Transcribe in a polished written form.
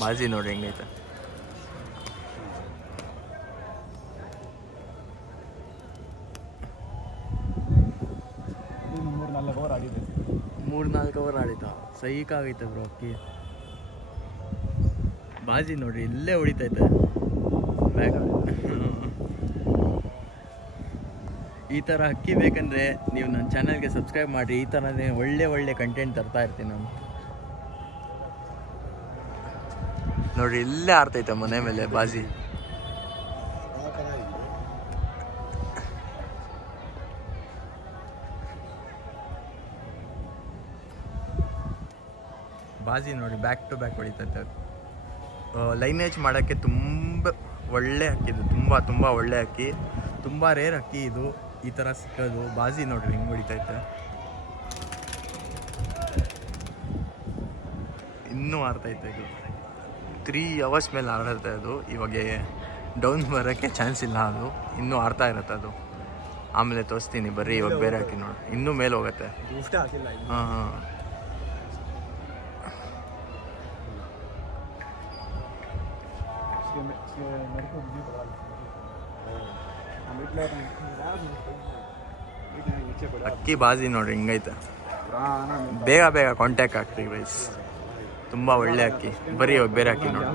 ಬಾಜಿ ನೋಡ್ರಿ ಹೆಂಗೈತೆ. ಮೂರು ನಾಲ್ಕು ಓವರ್ ಆಡಿತಾ ಸೈಕ್ ಆಗೈತೆ ಬ್ರೋ ಅಕ್ಕಿ. ಬಾಜಿ ನೋಡ್ರಿ ಇಲ್ಲೇ ಹೊಡಿತೈತೆ. ಈ ಥರ ಅಕ್ಕಿ ಬೇಕಂದರೆ ನೀವು ನನ್ನ ಚಾನಲ್ಗೆ ಸಬ್ಸ್ಕ್ರೈಬ್ ಮಾಡಿರಿ. ಈ ಥರನೇ ಒಳ್ಳೆ ಕಂಟೆಂಟ್ ತರ್ತಾ ಇರ್ತೀನಿ ನಾನು. ನೋಡ್ರಿ ಇಲ್ಲೇ ಆಡ್ತೈತೆ ಮನೆ ಮೇಲೆ ಬಾಜಿ. ಬಾಜಿ ನೋಡಿ ಬ್ಯಾಕ್ ಟು ಬ್ಯಾಕ್ ಹೊಡಿತೈತೆ. ಲೈನೇಜ್ ಮಾಡೋಕ್ಕೆ ತುಂಬ ಒಳ್ಳೆ ಅಕ್ಕಿ ಇದು. ತುಂಬ ಒಳ್ಳೆ ಅಕ್ಕಿ, ತುಂಬ ರೇರ್ ಅಕ್ಕಿ ಇದು ಈ ಥರ ಸಿಕ್ಕೋದು. ಬಾಜಿ ನೋಡ್ರಿ ಹಿಂಗೆ ಹೊಡಿತೈತೆ. ಇನ್ನೂ ಆಡ್ತೈತೆ ಇದು. 3 hours ಮೇಲೆ ಆಡುತ್ತೆ ಅದು. ಇವಾಗ ಡೌನ್ ಬರೋಕ್ಕೆ ಚಾನ್ಸ್ ಇಲ್ಲ, ಅದು ಇನ್ನೂ ಆಡ್ತಾ ಇರುತ್ತೆ ಅದು. ಆಮೇಲೆ ತೋರಿಸ್ತೀನಿ ಬರ್ರಿ. ಇವಾಗ ಬೇರೆ ಹಾಕಿ ನೋಡಿ, ಇನ್ನೂ ಮೇಲೆ ಹೋಗುತ್ತೆ. ಹಾಂ ಅಕ್ಕಿ ಬಾಜಿ ನೋಡ್ರಿ ಹಿಂಗೈತೆ. ಬೇಗ ಕಾಂಟ್ಯಾಕ್ಟ್ ಆಗ್ತೀವಿ ಗೈಸ್. ತುಂಬ ಒಳ್ಳೆ ಅಕ್ಕಿ. ಬರೀ ಇವಾಗ ಬೇರೆ ಅಕ್ಕಿ ನೋಡಿ.